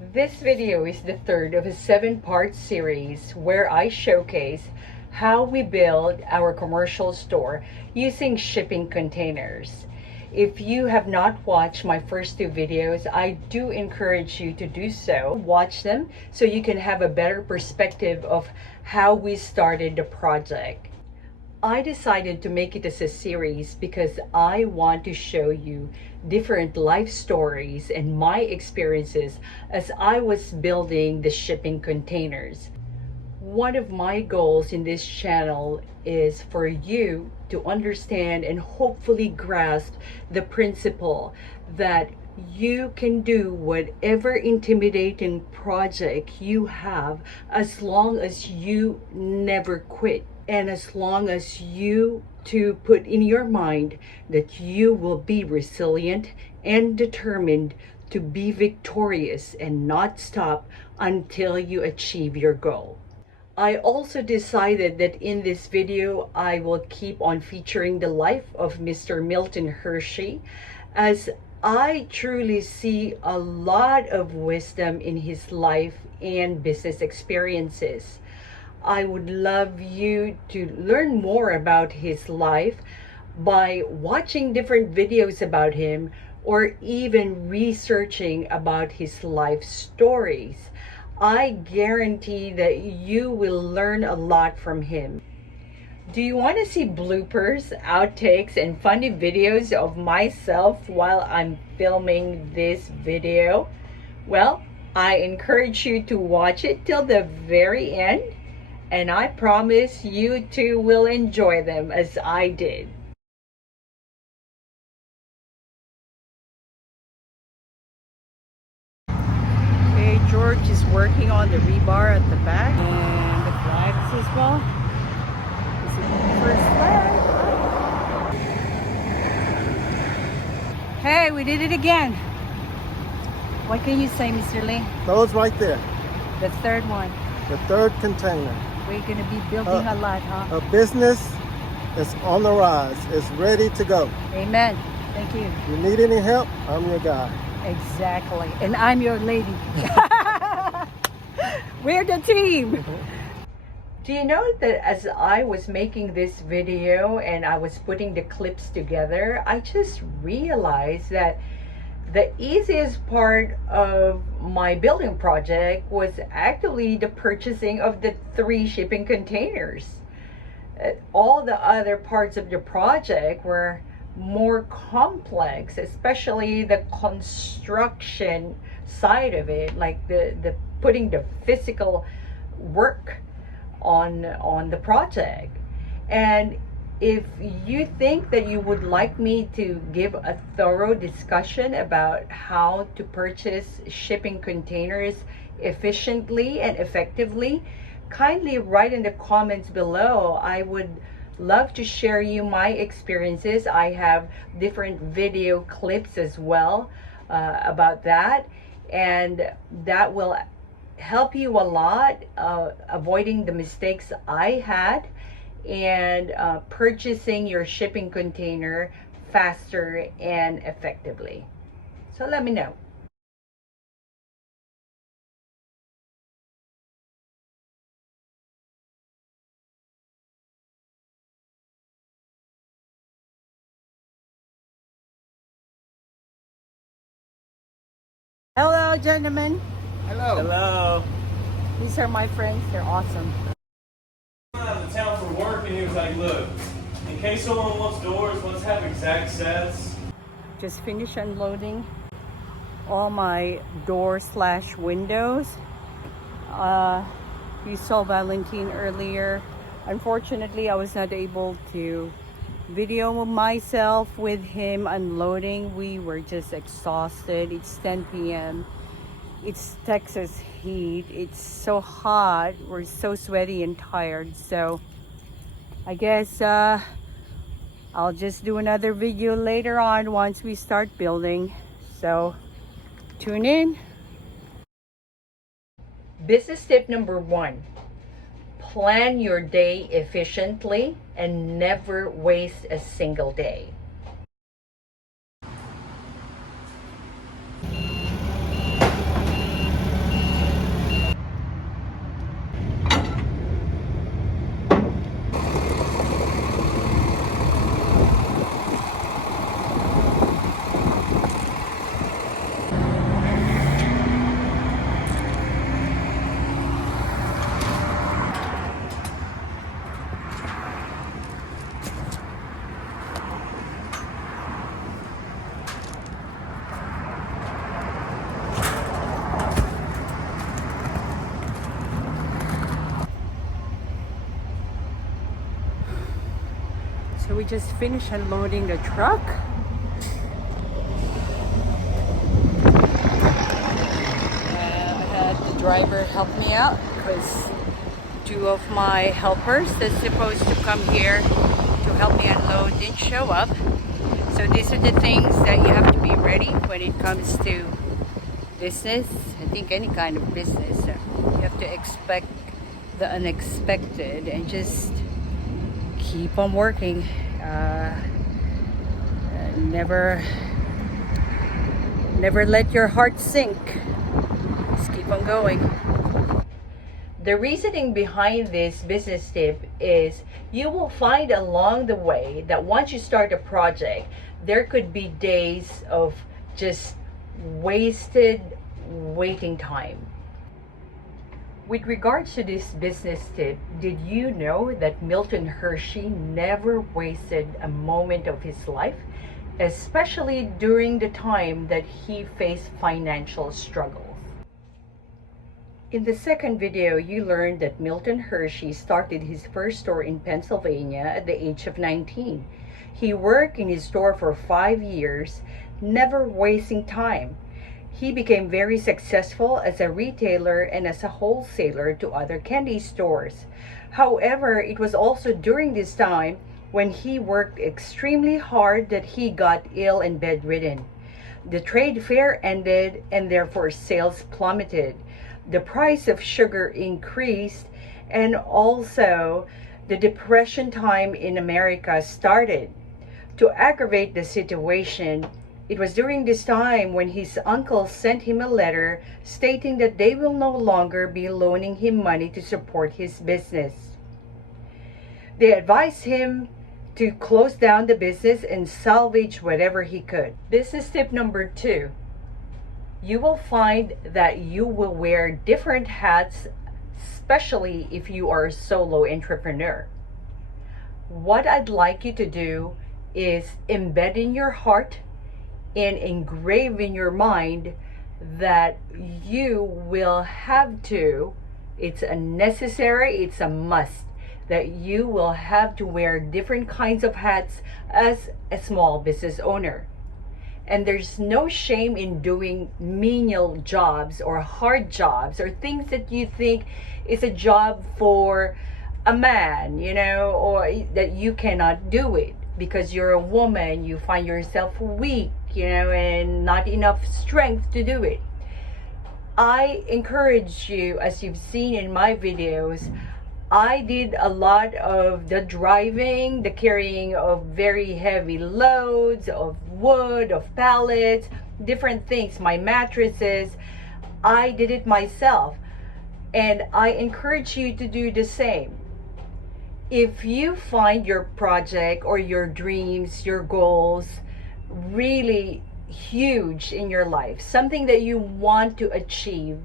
This video is the third of a 7-part series where I showcase how we build our commercial store using shipping containers. If you have not watched my first two videos, I do encourage you to do so. Watch them so you can have a better perspective of how we started the project. I decided to make it as a series because I want to show you different life stories and my experiences as I was building the shipping containers. One of my goals in this channel is for you to understand and hopefully grasp the principle that you can do whatever intimidating project you have as long as you never quit. And as long as you to put in your mind that you will be resilient and determined to be victorious and not stop until you achieve your goal. I also decided that in this video, I will keep on featuring the life of Mr. Milton Hershey, as I truly see a lot of wisdom in his life and business experiences. I would love you to learn more about his life by watching different videos about him or even researching about his life stories. I guarantee that you will learn a lot from him. Do you want to see bloopers, outtakes, and funny videos of myself while I'm filming this video? Well, I encourage you to watch it till the very end, and I promise you too will enjoy them as I did. Okay, George is working on the rebar at the back and the flags as well. This is the first flag. Hey, we did it again. What can you say, Mr. Lee? Those right there. The third one. The third container. We're going to be building a lot, huh? A business is on the rise. It's ready to go. Amen. Thank you. If you need any help, I'm your guy. Exactly. And I'm your lady. We're the team. Do you know that as I was making this video and I was putting the clips together, I just realized that the easiest part of my building project was actually the purchasing of the 3 shipping containers. All the other parts of the project were more complex, especially the construction side of it, like the putting the physical work on the project. And if you think that you would like me to give a thorough discussion about how to purchase shipping containers efficiently and effectively, kindly write in the comments below. I would love to share you my experiences. I have different video clips as well about that, and that will help you a lot avoiding the mistakes I had and purchasing your shipping container faster and effectively. So let me know. Hello, gentlemen. Hello. Hello. These are my friends. They're awesome. Out of town for work, and he was like, "Look, in case someone wants doors, let's have exact sets." Just finished unloading all my door/windows. You saw Valentine earlier. Unfortunately, I was not able to video myself with him unloading. We were just exhausted. It's 10 p.m. It's Texas heat. It's so hot. We're so sweaty and tired. So I guess I'll just do another video later on once we start building. So tune in. Business tip number 1. Plan your day efficiently and never waste a single day. we just finished unloading the truck. I had the driver help me out because two of my helpers that's supposed to come here to help me unload didn't show up. So these are the things that you have to be ready when it comes to business. I think any kind of business, you have to expect the unexpected and just keep on working. Never let your heart sink. Just keep on going. The reasoning behind this business tip is you will find along the way that once you start a project, there could be days of just wasted waiting time. With regards to this business tip, did you know that Milton Hershey never wasted a moment of his life, especially during the time that he faced financial struggles? In the second video, you learned that Milton Hershey started his first store in Pennsylvania at the age of 19. He worked in his store for 5 years, never wasting time. He became very successful as a retailer and as a wholesaler to other candy stores. However, it was also during this time when he worked extremely hard that he got ill and bedridden. The trade fair ended and therefore sales plummeted. The price of sugar increased, and also the Depression time in America started. To aggravate the situation, it was during this time when his uncle sent him a letter stating that they will no longer be loaning him money to support his business. They advised him to close down the business and salvage whatever he could. Business tip number 2. You will find that you will wear different hats, especially if you are a solo entrepreneur. What I'd like you to do is embed in your heart and engrave in your mind that you will have to, it's a necessary, it's a must, that you will have to wear different kinds of hats as a small business owner. And there's no shame in doing menial jobs or hard jobs or things that you think is a job for a man, or that you cannot do it because you're a woman, you find yourself weak, and not enough strength to do it. I encourage you, as you've seen in my videos, I did a lot of the driving, the carrying of very heavy loads, of wood, of pallets, different things, my mattresses. I did it myself. And I encourage you to do the same. If you find your project or your dreams, your goals really huge in your life, something that you want to achieve,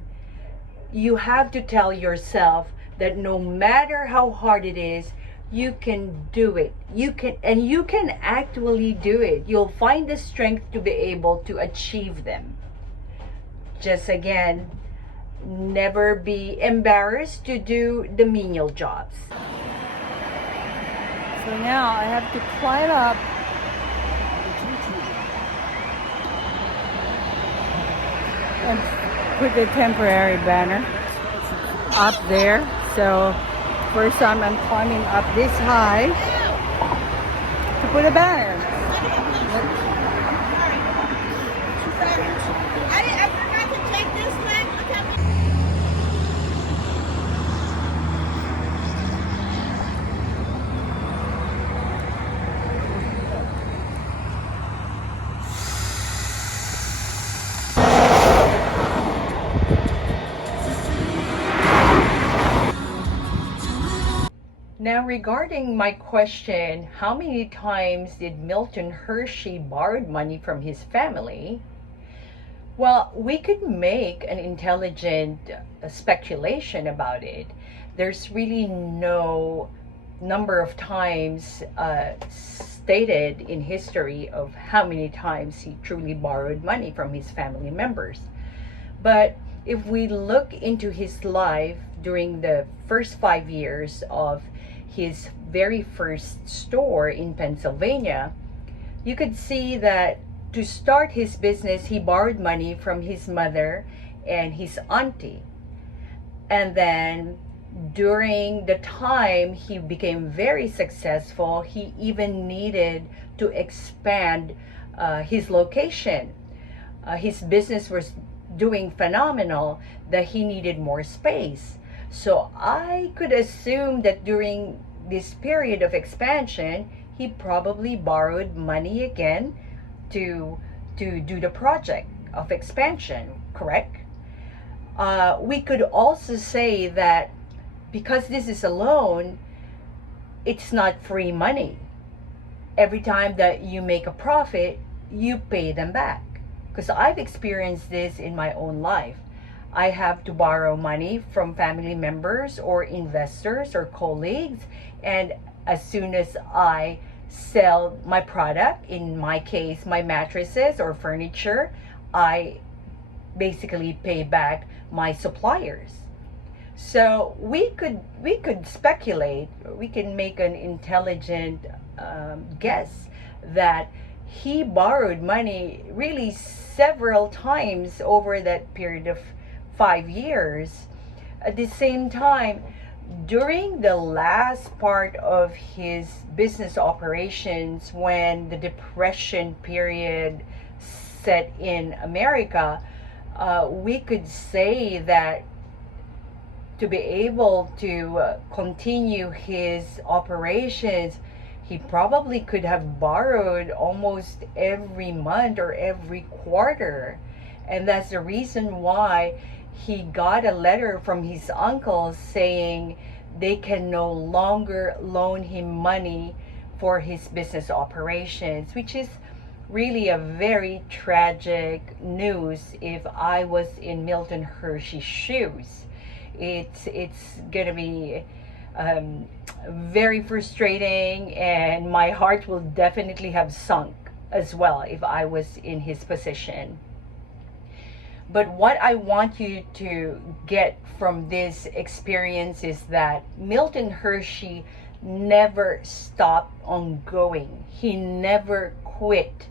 you have to tell yourself that no matter how hard it is, you can do it. You can actually do it. You'll find the strength to be able to achieve them. Just again, never be embarrassed to do the menial jobs. So now I have to climb up and put the temporary banner up there. So first time I'm climbing up this high to put a banner. I forgot to take this one. Now, regarding my question, how many times did Milton Hershey borrow money from his family? Well, we could make an intelligent speculation about it. There's really no number of times stated in history of how many times he truly borrowed money from his family members. But if we look into his life during the first 5 years of his very first store in Pennsylvania, you could see that to start his business, he borrowed money from his mother and his auntie. And then during the time he became very successful, he even needed to expand his location. His business was doing phenomenal that he needed more space. So I could assume that during this period of expansion, he probably borrowed money again to do the project of expansion, correct? We could also say that because this is a loan, it's not free money. Every time that you make a profit, you pay them back. Because I've experienced this in my own life. I have to borrow money from family members or investors or colleagues, and as soon as I sell my product, in my case my mattresses or furniture, I basically pay back my suppliers. So we could speculate, we can make an intelligent guess that he borrowed money really several times over that period of 5 years. At the same time, during the last part of his business operations, when the depression period set in America, we could say that to be able to continue his operations, he probably could have borrowed almost every month or every quarter. And that's the reason why he got a letter from his uncles saying they can no longer loan him money for his business operations, which is really a very tragic news if I was in Milton Hershey's shoes. It's gonna be very frustrating, and my heart will definitely have sunk as well if I was in his position. But what I want you to get from this experience is that Milton Hershey never stopped on going. He never quit,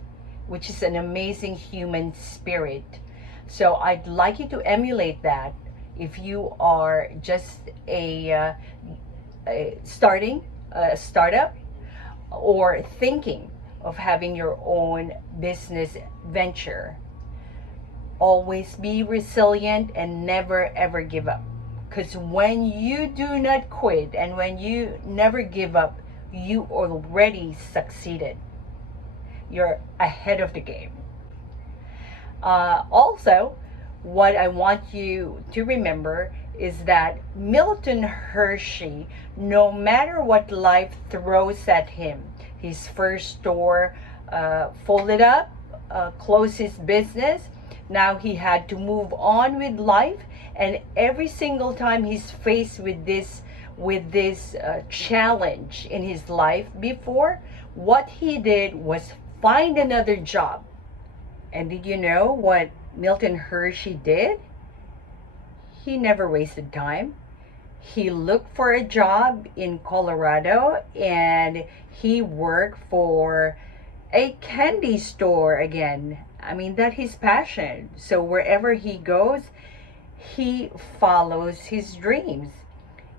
which is an amazing human spirit. So I'd like you to emulate that if you are just starting a startup or thinking of having your own business venture. Always be resilient and never ever give up. Because when you do not quit and when you never give up, you already succeeded. You're ahead of the game. Also, what I want you to remember is that Milton Hershey, no matter what life throws at him, his first store folded up, closed his business. Now he had to move on with life, and every single time he's faced with this challenge in his life before, what he did was find another job. And did you know what Milton Hershey did? He never wasted time. He looked for a job in Colorado, and he worked for a candy store again. I mean, that's his passion. So wherever he goes, he follows his dreams.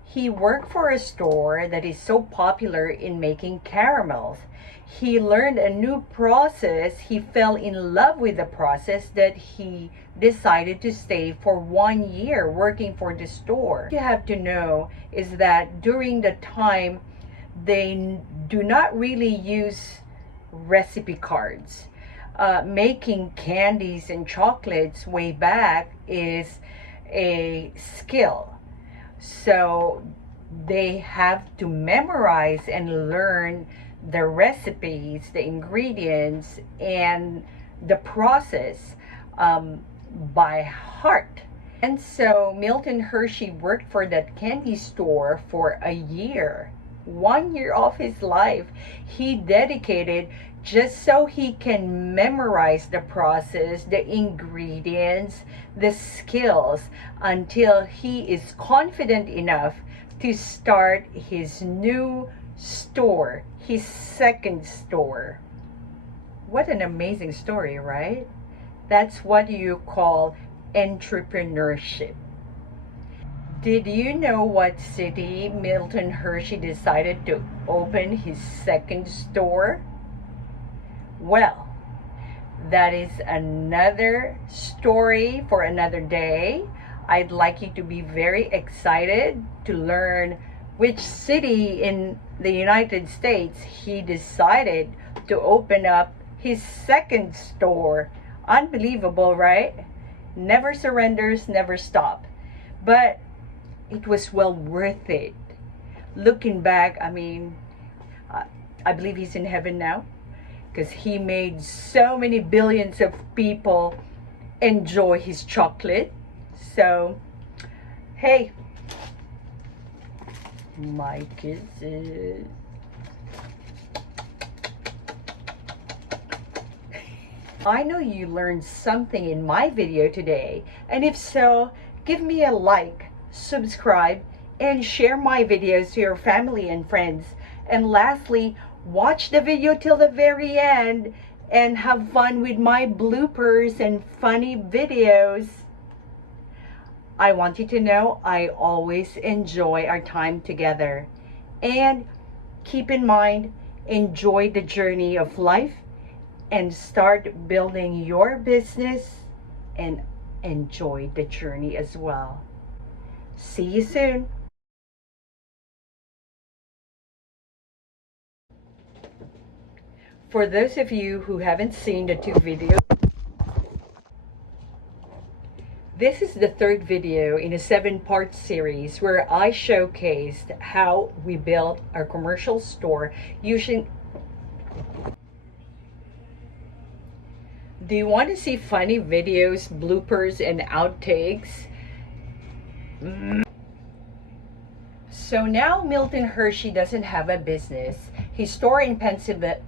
He worked for a store that is so popular in making caramels. He learned a new process. He fell in love with the process that he decided to stay for 1 year working for the store. What you have to know is that during the time, they do not really use recipe cards. Making candies and chocolates way back is a skill. So they have to memorize and learn the recipes, the ingredients, and the process by heart. And so Milton Hershey worked for that candy store for a year. 1 year of his life he dedicated just so he can memorize the process, the ingredients, the skills, until he is confident enough to start his new store, his second store. What an amazing story, right? That's what you call entrepreneurship. Did you know what city Milton Hershey decided to open his second store? Well, that is another story for another day. I'd like you to be very excited to learn which city in the United States he decided to open up his second store. Unbelievable, right? Never surrenders, never stop. But it was well worth it. Looking back, I believe he's in heaven now, because he made so many billions of people enjoy his chocolate. So, hey, my kisses. I know you learned something in my video today, and if so, give me a like, subscribe, and share my videos to your family and friends. And lastly, watch the video till the very end and have fun with my bloopers and funny videos. I want you to know I always enjoy our time together. And keep in mind, enjoy the journey of life and start building your business and enjoy the journey as well. See you soon. For those of you who haven't seen the two videos, this is the third video in a 7-part series where I showcased how we built our commercial store using... Do you want to see funny videos, bloopers, and outtakes? So now Milton Hershey doesn't have a business. His store in Pennsylvania...